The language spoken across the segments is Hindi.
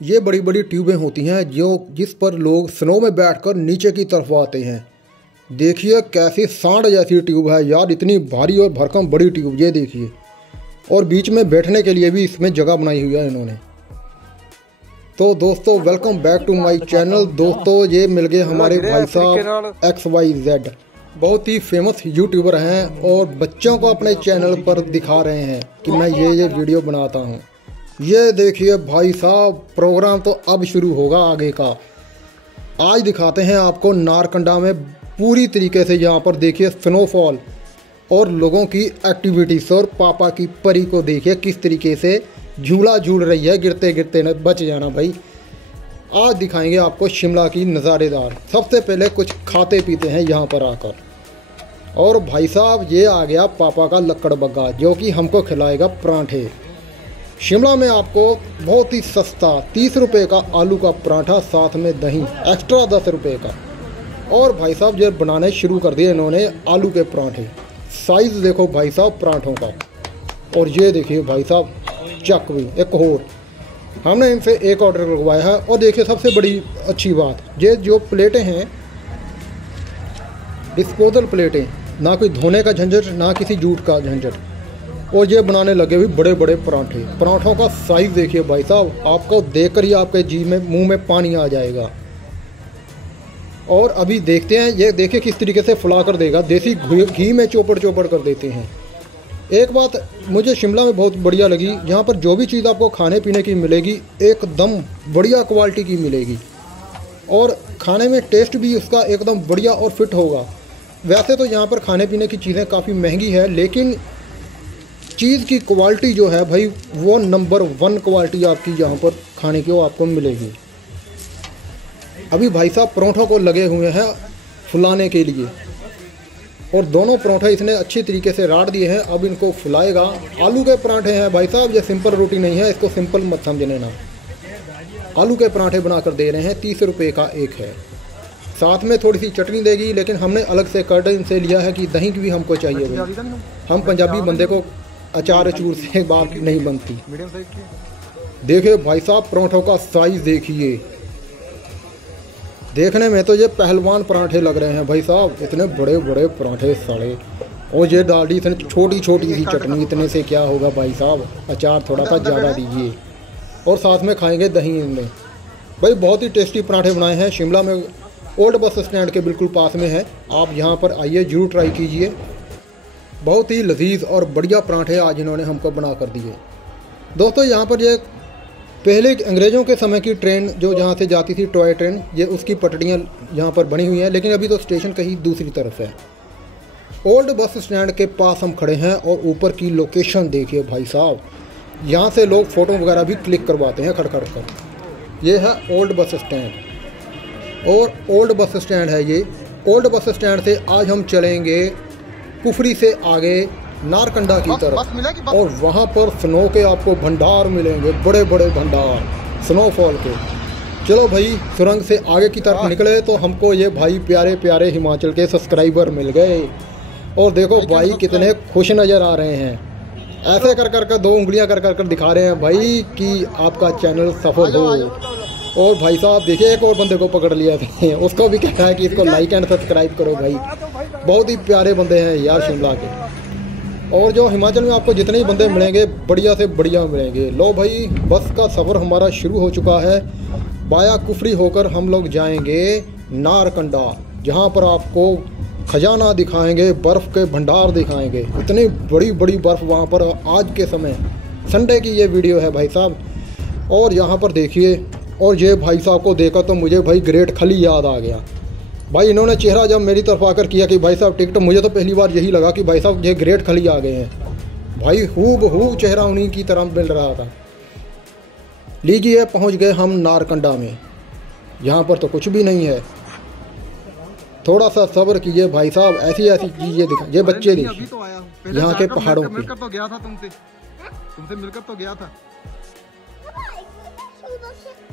ये बड़ी बड़ी ट्यूबें होती हैं जिस पर लोग स्नो में बैठकर नीचे की तरफ आते हैं। देखिए कैसी सांड जैसी ट्यूब है यार, इतनी भारी और भरकम बड़ी ट्यूब, ये देखिए। और बीच में बैठने के लिए भी इसमें जगह बनाई हुई है इन्होंने। तो दोस्तों welcome back to my channel. दोस्तों ये मिल गए हमारे भाई साहब XYZ, बहुत ही फेमस यूट्यूबर हैं और बच्चों को अपने चैनल पर दिखा रहे हैं कि मैं ये वीडियो बनाता हूँ। ये देखिए भाई साहब, प्रोग्राम तो अब शुरू होगा आगे का। आज दिखाते हैं आपको नारकंडा में पूरी तरीके से, यहाँ पर देखिए स्नोफॉल और लोगों की एक्टिविटीज। और पापा की परी को देखिए किस तरीके से झूला झूल रही है, गिरते गिरते न बच जाना भाई। आज दिखाएंगे आपको शिमला की नज़ारेदार। सबसे पहले कुछ खाते पीते हैं यहाँ पर आकर। और भाई साहब ये आ गया पापा का लक्कड़ बग्गा, जो कि हमको खिलाएगा पराठे। शिमला में आपको बहुत ही सस्ता 30 रुपये का आलू का पराठा, साथ में दही एक्स्ट्रा 10 रुपये का। और भाई साहब ये बनाने शुरू कर दिए इन्होंने आलू के पराठे। साइज़ देखो भाई साहब पराठों का। और ये देखिए भाई साहब चकवी एक और, हमने इनसे एक ऑर्डर लगवाया है। और देखिए सबसे बड़ी अच्छी बात, ये जो प्लेटें हैं डिस्पोजल प्लेटें, ना कोई धोने का झंझट ना किसी जूट का झंझट। और ये बनाने लगे हुए बड़े बड़े पराठे। पराठों का साइज़ देखिए भाई साहब, आपको देखकर ही आपके जी में मुंह में पानी आ जाएगा। और अभी देखते हैं, ये देखिए किस तरीके से फुला कर देगा, देसी घी में चौपड़ चौपड़ कर देते हैं। एक बात मुझे शिमला में बहुत बढ़िया लगी, यहाँ पर जो भी चीज़ आपको खाने पीने की मिलेगी एकदम बढ़िया क्वालिटी की मिलेगी। और खाने में टेस्ट भी उसका एकदम बढ़िया और फिट होगा। वैसे तो यहाँ पर खाने पीने की चीज़ें काफ़ी महंगी है, लेकिन चीज़ की क्वालिटी जो है भाई वो नंबर 1 क्वालिटी आपकी यहाँ पर खाने की वो आपको मिलेगी। अभी भाई साहब परोठों को लगे हुए हैं फुलाने के लिए, और दोनों परोठे इसने अच्छी तरीके से राड़ दिए हैं। अब इनको फुलाएगा। आलू के पराठे हैं भाई साहब, ये सिंपल रोटी नहीं है, इसको सिंपल मत समझने ना। आलू के पराठे बनाकर दे रहे हैं, 30 रुपये का एक है। साथ में थोड़ी सी चटनी देगी, लेकिन हमने अलग से कर्ड इनसे लिया है कि दही की भी हमको चाहिए भाई। हम पंजाबी बंदे को अचार अचूर से बात नहीं बनती। देखिए भाई साहब पराठों का साइज देखिए, देखने में तो ये पहलवान पराठे लग रहे हैं भाई साहब, इतने बड़े बड़े पराठे साड़े। और ये डाल दी इतनी छोटी छोटी सी चटनी, इतने से क्या होगा भाई साहब, अचार थोड़ा सा ज़्यादा दीजिए। और साथ में खाएंगे दही इनमें। भाई बहुत ही टेस्टी पराठे बनाए हैं। शिमला में ओल्ड बस स्टैंड के बिल्कुल पास में है, आप यहाँ पर आइए ज़रूर ट्राई कीजिए। बहुत ही लजीज और बढ़िया पराठे आज इन्होंने हमको बना कर दिए। दोस्तों यहाँ पर ये पहले अंग्रेज़ों के समय की ट्रेन जो जहाँ से जाती थी, टॉय ट्रेन, ये उसकी पटरियाँ यहाँ पर बनी हुई हैं, लेकिन अभी तो स्टेशन कहीं दूसरी तरफ है। ओल्ड बस स्टैंड के पास हम खड़े हैं और ऊपर की लोकेशन देखिए भाई साहब, यहाँ से लोग फ़ोटो वगैरह भी क्लिक करवाते हैं खड़ खड़ कर। ये है ओल्ड बस स्टैंड, और ओल्ड बस स्टैंड है ये। ओल्ड बस स्टैंड से आज हम चलेंगे कुफरी से आगे नारकंडा की तरफ, और वहाँ पर स्नो के आपको भंडार मिलेंगे, बड़े बड़े भंडार स्नोफॉल के। चलो भाई सुरंग से आगे की तरफ निकले तो हमको ये भाई प्यारे प्यारे हिमाचल के सब्सक्राइबर मिल गए। और देखो भाई कितने खुश नज़र आ रहे हैं, ऐसे कर कर कर 2 उंगलियां कर कर कर दिखा रहे हैं भाई कि आपका चैनल सफल हो। और भाई साहब देखिए एक और बंदे को पकड़ लिया थे, उसको भी कहना है कि इसको लाइक एंड सब्सक्राइब करो भाई। बहुत ही प्यारे बंदे हैं यार शिमला के। और जो हिमाचल में आपको जितने ही बंदे मिलेंगे बढ़िया से बढ़िया मिलेंगे। लो भाई बस का सफ़र हमारा शुरू हो चुका है। बाया कुफरी होकर हम लोग जाएंगे नारकंडा, जहाँ पर आपको खजाना दिखाएंगे, बर्फ़ के भंडार दिखाएंगे। इतनी बड़ी बड़ी बर्फ़ वहाँ पर आज के समय, संडे की ये वीडियो है भाई साहब। और यहाँ पर देखिए, और ये भाई साहब को देखा तो मुझे भाई ग्रेट खली याद आ गया भाई। इन्होंने चेहरा जब मेरी तरफ आकर किया कि भाई साहब टिकट, मुझे तो पहली बार यही लगा कि भाई साहब ये ग्रेट खली आ गए हैं भाई। हूबहू चेहरा उन्हीं की तरह मिल रहा था। लीजिए पहुंच गए हम नारकंडा में। यहाँ पर तो कुछ भी नहीं है, थोड़ा सा सब्र कीजिए भाई साहब। ऐसी ऐसी चीज़ें दिखा, ये बच्चे देखिए यहाँ के पहाड़ों पे। तो गया था तुमसे मिलकर तो गया था।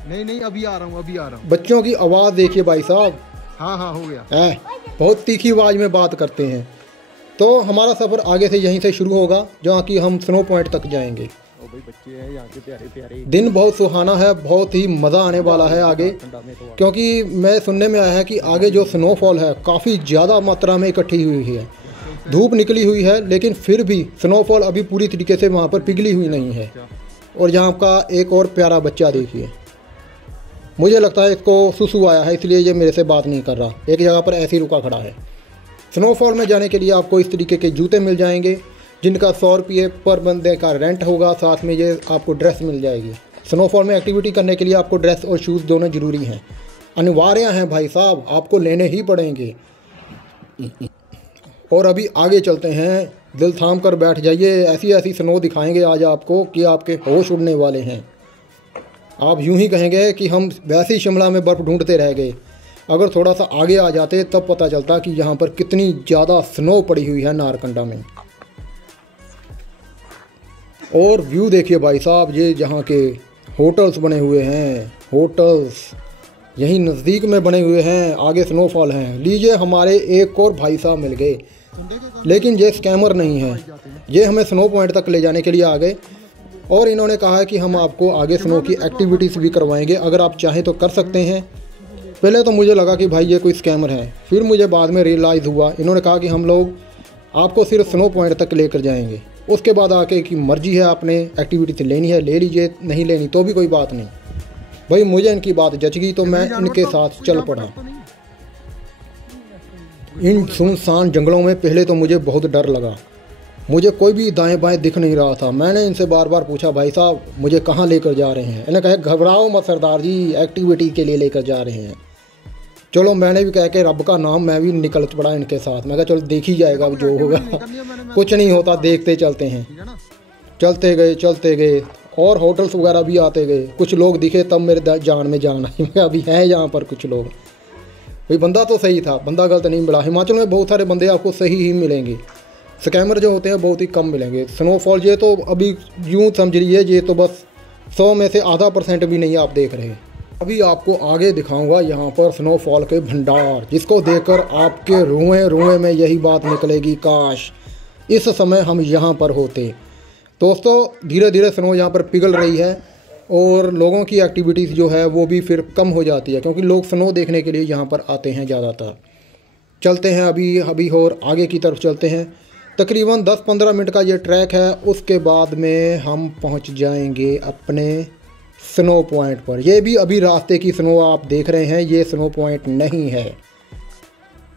नहीं अभी आ रहा हूँ। बच्चों की आवाज़ देखिए भाई साहब। हाँ हो गया है, बहुत तीखी आवाज़ में बात करते हैं। तो हमारा सफ़र आगे से यहीं से शुरू होगा, जहाँ कि हम स्नो पॉइंट तक जाएंगे। भाई बच्चे हैं यहाँ के प्यारे प्यारे। दिन बहुत सुहाना है, बहुत ही मज़ा आने वाला है आगे, क्योंकि मैं सुनने में आया है कि आगे जो स्नोफॉल है काफ़ी ज़्यादा मात्रा में इकट्ठी हुई है। धूप निकली हुई है लेकिन फिर भी स्नोफॉल अभी पूरी तरीके से वहाँ पर पिघली हुई नहीं है। और यहाँ का एक और प्यारा बच्चा देखिए, मुझे लगता है इसको सुसु आया है इसलिए ये मेरे से बात नहीं कर रहा, एक जगह पर ऐसे ही रुका खड़ा है। स्नोफॉल में जाने के लिए आपको इस तरीके के जूते मिल जाएंगे जिनका 100 रुपये पर बंदे का रेंट होगा, साथ में ये आपको ड्रेस मिल जाएगी। स्नोफॉल में एक्टिविटी करने के लिए आपको ड्रेस और शूज़ दोनों ज़रूरी हैं, अनिवार्य हैं भाई साहब, आपको लेने ही पड़ेंगे। और अभी आगे चलते हैं, दिल थाम कर बैठ जाइए, ऐसी ऐसी स्नो दिखाएंगे आज आपको कि आपके होश उड़ने वाले हैं। आप यूं ही कहेंगे कि हम वैसे ही शिमला में बर्फ़ ढूंढते रह गए। अगर थोड़ा सा आगे आ जाते तब पता चलता कि यहाँ पर कितनी ज़्यादा स्नो पड़ी हुई है नारकंडा में। और व्यू देखिए भाई साहब, ये जहाँ के होटल्स बने हुए हैं, होटल्स यहीं नज़दीक में बने हुए हैं, आगे स्नोफॉल हैं। लीजिए हमारे एक और भाई साहब मिल गए, लेकिन ये स्कैमर नहीं है, ये हमें स्नो पॉइंट तक ले जाने के लिए आ गए और इन्होंने कहा है कि हम आपको आगे स्नो की एक्टिविटीज़ भी करवाएंगे, अगर आप चाहें तो कर सकते हैं। पहले तो मुझे लगा कि भाई ये कोई स्कैमर है, फिर मुझे बाद में रियलाइज़ हुआ इन्होंने कहा कि हम लोग आपको सिर्फ स्नो पॉइंट तक लेकर जाएंगे, उसके बाद आके की मर्जी है, आपने एक्टिविटी लेनी है ले लीजिए, नहीं लेनी तो भी कोई बात नहीं। भाई मुझे इनकी बात जच गई तो मैं इनके साथ चल पड़ा। इन सुनसान जंगलों में पहले तो मुझे बहुत डर लगा, मुझे कोई भी दाएं बाएं दिख नहीं रहा था। मैंने इनसे बार बार पूछा, भाई साहब मुझे कहाँ लेकर जा रहे हैं? इन्होंने कहा घबराओ मत सरदार जी, एक्टिविटी के लिए लेकर जा रहे हैं। चलो मैंने भी कह के रब का नाम मैं भी निकल पड़ा इनके साथ। मैं कहा चलो देख ही जाएगा अब जो होगा, कुछ नहीं होता, देखते चलते हैं। चलते गए और होटल्स वगैरह भी आते गए, कुछ लोग दिखे तब मेरे जान में जान आई, अभी हैं यहाँ पर कुछ लोग। भाई बंदा तो सही था, बंदा गलत नहीं मिला। हिमाचल में बहुत सारे बंदे आपको सही ही मिलेंगे, स्कैमर जो होते हैं बहुत ही कम मिलेंगे। स्नोफॉल ये तो अभी यूँ समझ लीजिए ये तो बस 100 में से आधा % भी नहीं आप देख रहे। अभी आपको आगे दिखाऊंगा यहाँ पर स्नोफॉल के भंडार, जिसको देखकर आपके रुएं में यही बात निकलेगी, काश इस समय हम यहाँ पर होते। दोस्तों धीरे धीरे स्नो यहाँ पर पिघल रही है और लोगों की एक्टिविटीज़ जो है वो भी फिर कम हो जाती है, क्योंकि लोग स्नो देखने के लिए यहाँ पर आते हैं ज़्यादातर। चलते हैं अभी और आगे की तरफ चलते हैं। तकरीबन 10-15 मिनट का ये ट्रैक है, उसके बाद में हम पहुँच जाएंगे अपने स्नो पॉइंट पर। यह भी अभी रास्ते की स्नो आप देख रहे हैं, ये स्नो पॉइंट नहीं है।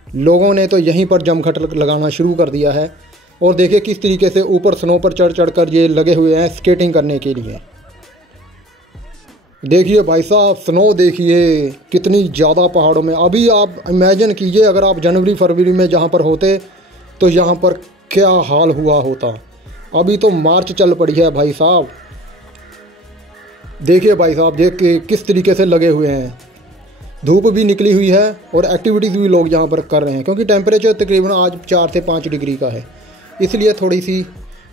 लोगों ने तो यहीं पर जमघट लगाना शुरू कर दिया है और देखिए किस तरीके से ऊपर स्नो पर चढ़ कर ये लगे हुए हैं स्केटिंग करने के लिए। देखिए भाई साहब स्नो देखिए कितनी ज़्यादा पहाड़ों में। अभी आप इमेजिन कीजिए अगर आप जनवरी फरवरी में जहाँ पर होते तो यहाँ पर क्या हाल हुआ होता। अभी तो मार्च चल पड़ी है भाई साहब। देखिए भाई साहब देख के किस तरीके से लगे हुए हैं, धूप भी निकली हुई है और एक्टिविटीज़ भी लोग यहाँ पर कर रहे हैं, क्योंकि टेम्परेचर तकरीबन आज 4 से 5 डिग्री का है, इसलिए थोड़ी सी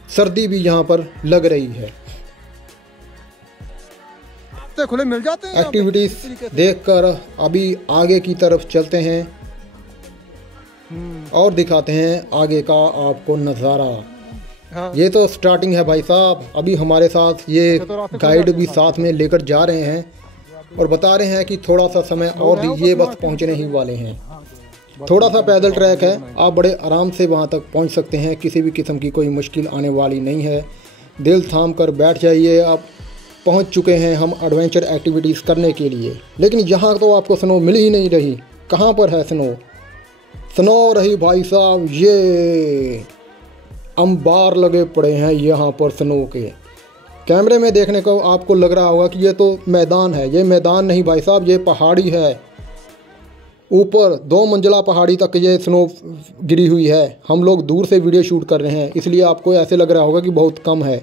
सर्दी भी यहाँ पर लग रही है। खुले मिल जाते हैं एक्टिविटीज़ देखकर अभी आगे की तरफ चलते हैं और दिखाते हैं आगे का आपको नज़ारा। हाँ। ये तो स्टार्टिंग है भाई साहब। अभी हमारे साथ ये गाइड भी साथ में लेकर जा रहे हैं और बता रहे हैं कि थोड़ा सा समय और दीजिए, बस पहुंचने ही वाले हैं। थोड़ा सा पैदल ट्रैक है, आप बड़े आराम से वहां तक पहुंच सकते हैं, किसी भी किस्म की कोई मुश्किल आने वाली नहीं है। दिल थाम कर बैठ जाइए, आप पहुंच चुके हैं हम एडवेंचर एक्टिविटीज़ करने के लिए। लेकिन यहाँ तो आपको स्नो मिल ही नहीं रही। कहाँ पर है स्नो? स्नो रही भाई साहब, ये अंबार लगे पड़े हैं यहाँ पर स्नो के। कैमरे में देखने को आपको लग रहा होगा कि ये तो मैदान है, ये मैदान नहीं भाई साहब, ये पहाड़ी है। ऊपर 2 मंजिला पहाड़ी तक ये स्नो गिरी हुई है। हम लोग दूर से वीडियो शूट कर रहे हैं, इसलिए आपको ऐसे लग रहा होगा कि बहुत कम है।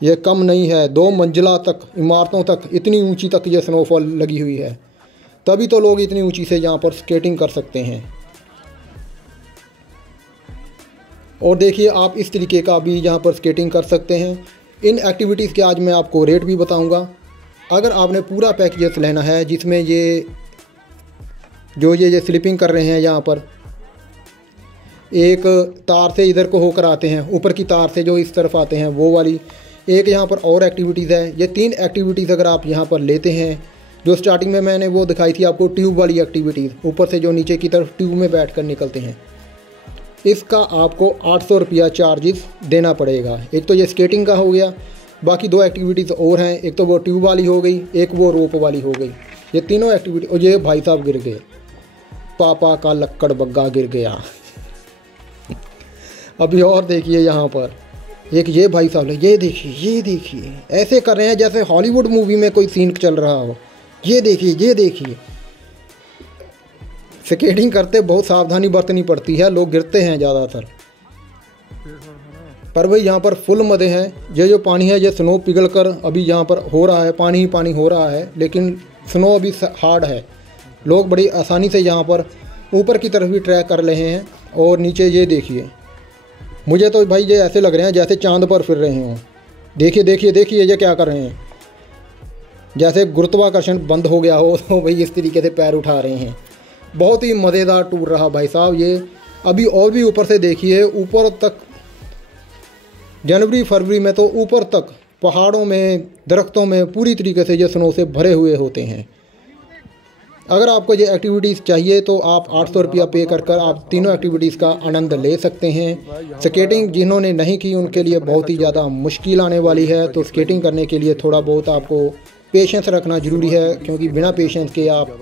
ये कम नहीं है, 2 मंजिला तक, इमारतों तक, इतनी ऊंची तक ये स्नोफॉल लगी हुई है। तभी तो लोग इतनी ऊंची से यहाँ पर स्केटिंग कर सकते हैं। और देखिए आप इस तरीके का भी यहाँ पर स्केटिंग कर सकते हैं। इन एक्टिविटीज़ के आज मैं आपको रेट भी बताऊंगा। अगर आपने पूरा पैकेज लेना है जिसमें ये स्लिपिंग कर रहे हैं, यहाँ पर एक तार से इधर को होकर आते हैं, ऊपर की तार से जो इस तरफ आते हैं वो वाली, एक यहाँ पर और एक्टिविटीज़ है। ये 3 एक्टिविटीज़ अगर आप यहाँ पर लेते हैं, जो स्टार्टिंग में मैंने वो दिखाई थी आपको ट्यूब वाली एक्टिविटीज़, ऊपर से जो नीचे की तरफ ट्यूब में बैठ कर निकलते हैं, इसका आपको 800 रुपया चार्जेस देना पड़ेगा। एक तो ये स्केटिंग का हो गया, बाकी 2 एक्टिविटीज़ और हैं, एक तो वो ट्यूब वाली हो गई, एक वो रोप वाली हो गई। ये तीनों एक्टिविटी। और ये भाई साहब गिर गए, पापा का लक्कड़ बग्गा गिर गया। अभी और देखिए यहाँ पर एक ये भाई साहब, ये देखिए ऐसे कर रहे हैं जैसे हॉलीवुड मूवी में कोई सीन चल रहा हो। ये देखिए स्केटिंग करते बहुत सावधानी बरतनी पड़ती है, लोग गिरते हैं ज़्यादातर, पर भाई यहाँ पर फुल मज़े हैं। ये जो पानी है ये स्नो पिघल कर अभी यहाँ पर हो रहा है, पानी ही पानी हो रहा है, लेकिन स्नो अभी हार्ड है। लोग बड़ी आसानी से यहाँ पर ऊपर की तरफ भी ट्रैक कर रहे हैं। और नीचे ये देखिए, मुझे तो भाई ये ऐसे लग रहे हैं जैसे चांद पर फिर रहे हों। देखिए ये क्या कर रहे हैं, जैसे गुरुत्वाकर्षण बंद हो गया हो तो भाई इस तरीके से पैर उठा रहे हैं। बहुत ही मज़ेदार टूर रहा भाई साहब ये। अभी और भी ऊपर से देखिए, ऊपर तक जनवरी फरवरी में तो ऊपर तक पहाड़ों में, दरख्तों में पूरी तरीके से ये स्नो से भरे हुए होते हैं। अगर आपको ये एक्टिविटीज़ चाहिए तो आप 800 रुपया पे कर आप तीनों एक्टिविटीज़ का आनंद ले सकते हैं। स्केटिंग जिन्होंने नहीं की उनके लिए बहुत ही ज़्यादा मुश्किल आने वाली है, तो स्केटिंग करने के लिए थोड़ा बहुत आपको पेशेंस रखना ज़रूरी है, क्योंकि बिना पेशेंस के आप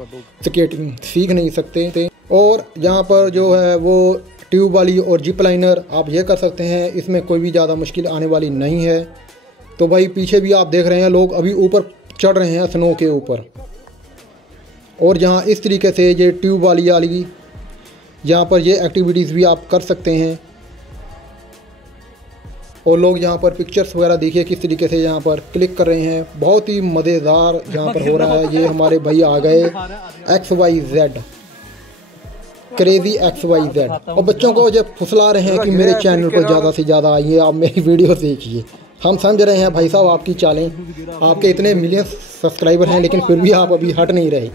स्केटिंग सीख नहीं सकते। और यहाँ पर जो है वो ट्यूब वाली और जिप लाइनर आप ये कर सकते हैं, इसमें कोई भी ज़्यादा मुश्किल आने वाली नहीं है। तो भाई पीछे भी आप देख रहे हैं लोग अभी ऊपर चढ़ रहे हैं स्नो के ऊपर। और यहाँ इस तरीके से ये ट्यूब वाली यहाँ पर ये एक्टिविटीज़ भी आप कर सकते हैं। और लोग यहाँ पर पिक्चर्स वगैरह देखिए किस तरीके से यहाँ पर क्लिक कर रहे हैं। बहुत ही मज़ेदार यहाँ पर हो रहा है। ये हमारे भाई आ गए XYZ, क्रेज़ी XYZ, और बच्चों को जब फुसला रहे हैं कि मेरे चैनल को ज़्यादा से ज़्यादा आइए, आप मेरी वीडियो देखिए। हम समझ रहे हैं भाई साहब आपकी चालें, आपके इतने मिलियन सब्सक्राइबर हैं, लेकिन फिर भी आप अभी हट नहीं रहे।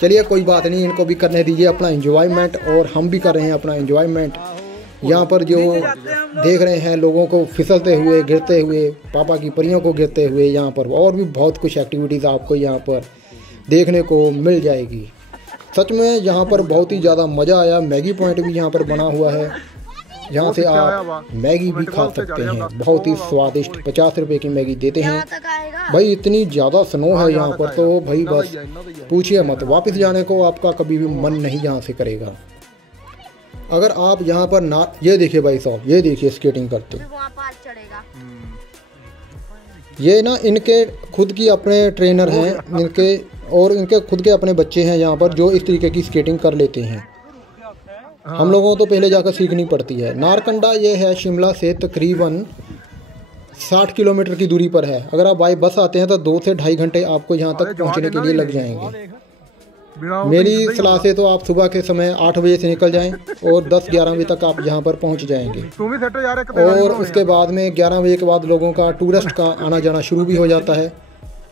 चलिए कोई बात नहीं, इनको भी करने दीजिए अपना एंजॉयमेंट, और हम भी कर रहे हैं अपना एंजॉयमेंट। यहाँ पर जो देख रहे हैं लोगों को फिसलते हुए, गिरते हुए, पापा की परियों को गिरते हुए, यहाँ पर और भी बहुत कुछ एक्टिविटीज़ आपको यहाँ पर देखने को मिल जाएगी। सच में यहाँ पर बहुत ही ज़्यादा मज़ा आया। मैगी पॉइंट भी यहाँ पर बना हुआ है, यहाँ से आप मैगी भी खा सकते हैं, बहुत ही स्वादिष्ट। 50 रुपये की मैगी देते हैं भाई। इतनी ज़्यादा स्नो है यहाँ पर तो भाई बस पूछिए मत, वापस जाने को आपका कभी भी मन नहीं यहाँ से करेगा। अगर आप यहाँ पर ना, ये देखिए भाई साहब, ये देखिए स्केटिंग करते, ये ना इनके खुद की अपने ट्रेनर हैं इनके, और इनके खुद के अपने बच्चे हैं यहाँ पर जो इस तरीके की स्केटिंग कर लेते हैं। हम लोगों को तो पहले जाकर सीखनी पड़ती है। नारकंडा ये है शिमला से तकरीबन 60 किलोमीटर की दूरी पर है। अगर आप बाई बस आते हैं तो 2 से ढाई घंटे आपको यहाँ तक पहुँचने के लिए लग जाएंगे। मेरी सलाह से तो आप सुबह के समय 8 बजे से निकल जाएं और 10-11 बजे तक आप यहाँ पर पहुँच जाएंगे। और उसके बाद में 11 बजे के बाद लोगों का टूरिस्ट का आना जाना शुरू भी हो जाता है।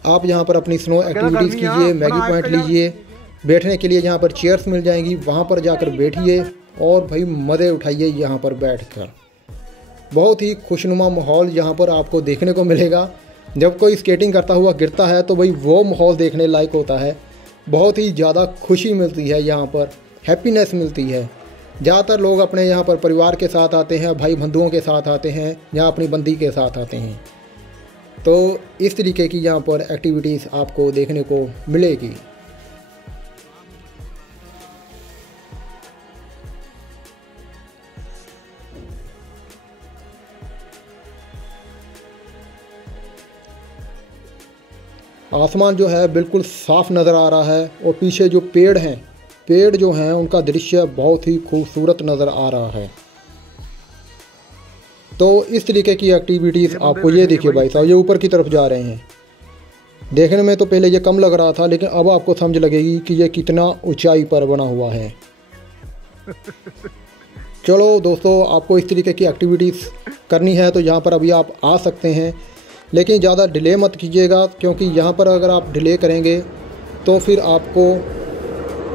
आप यहाँ पर अपनी स्नो एक्टिविटीज़ कीजिए, मैगी पॉइंट लीजिए, बैठने के लिए यहाँ पर चेयर्स मिल जाएंगी, वहाँ पर जाकर बैठिए और भाई मज़े उठाइए यहाँ पर बैठकर। बहुत ही खुशनुमा माहौल यहाँ पर आपको देखने को मिलेगा। जब कोई स्केटिंग करता हुआ गिरता है तो भाई वो माहौल देखने लायक होता है। बहुत ही ज़्यादा खुशी मिलती है यहाँ पर, हैप्पीनेस मिलती है। ज़्यादातर लोग अपने यहाँ पर परिवार के साथ आते हैं, भाई बंधुओं के साथ आते हैं या अपनी बंदी के साथ आते हैं। तो इस तरीके की यहाँ पर एक्टिविटीज़ आपको देखने को मिलेगी। आसमान जो है बिल्कुल साफ नज़र आ रहा है और पीछे जो पेड़ हैं, पेड़ जो हैं उनका दृश्य बहुत ही खूबसूरत नज़र आ रहा है। तो इस तरीके की एक्टिविटीज़ आपको, ये देखिए भाई साहब, ये ऊपर की तरफ जा रहे हैं। देखने में तो पहले ये कम लग रहा था, लेकिन अब आपको समझ लगेगी कि ये कितना ऊंचाई पर बना हुआ है। चलो दोस्तों, आपको इस तरीके की एक्टिविटीज़ करनी है तो यहाँ पर अभी आप आ सकते हैं, लेकिन ज़्यादा डिले मत कीजिएगा, क्योंकि यहाँ पर अगर आप डिले करेंगे तो फिर आपको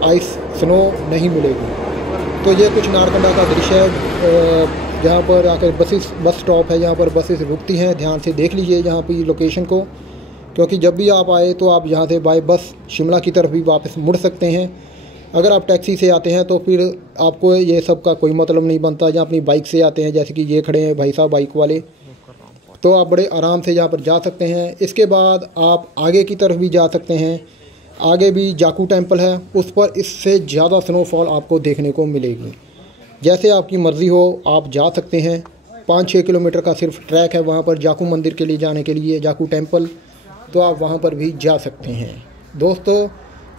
आइस स्नो नहीं मिलेगी। तो ये कुछ नारकंडा का दृश्य है। जहाँ पर आकर बस स्टॉप है, जहाँ पर बसेस रुकती हैं। ध्यान से देख लीजिए यहाँ पर लोकेशन को, क्योंकि जब भी आप आए तो आप यहाँ से बाय बस शिमला की तरफ भी वापस मुड़ सकते हैं। अगर आप टैक्सी से आते हैं तो फिर आपको ये सब का कोई मतलब नहीं बनता। या अपनी बाइक से आते हैं, जैसे कि ये खड़े हैं भाई साहब बाइक वाले, तो आप बड़े आराम से यहाँ पर जा सकते हैं। इसके बाद आप आगे की तरफ भी जा सकते हैं। आगे भी जाकू टेम्पल है, उस पर इससे ज़्यादा स्नोफॉल आपको देखने को मिलेगी। जैसे आपकी मर्ज़ी हो आप जा सकते हैं। 5-6 किलोमीटर का सिर्फ ट्रैक है वहाँ पर जाकू मंदिर के लिए जाने के लिए, जाकू टेम्पल, तो आप वहाँ पर भी जा सकते हैं। दोस्तों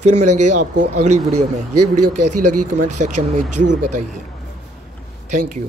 फिर मिलेंगे आपको अगली वीडियो में। ये वीडियो कैसी लगी कमेंट सेक्शन में ज़रूर बताइए। Thank you.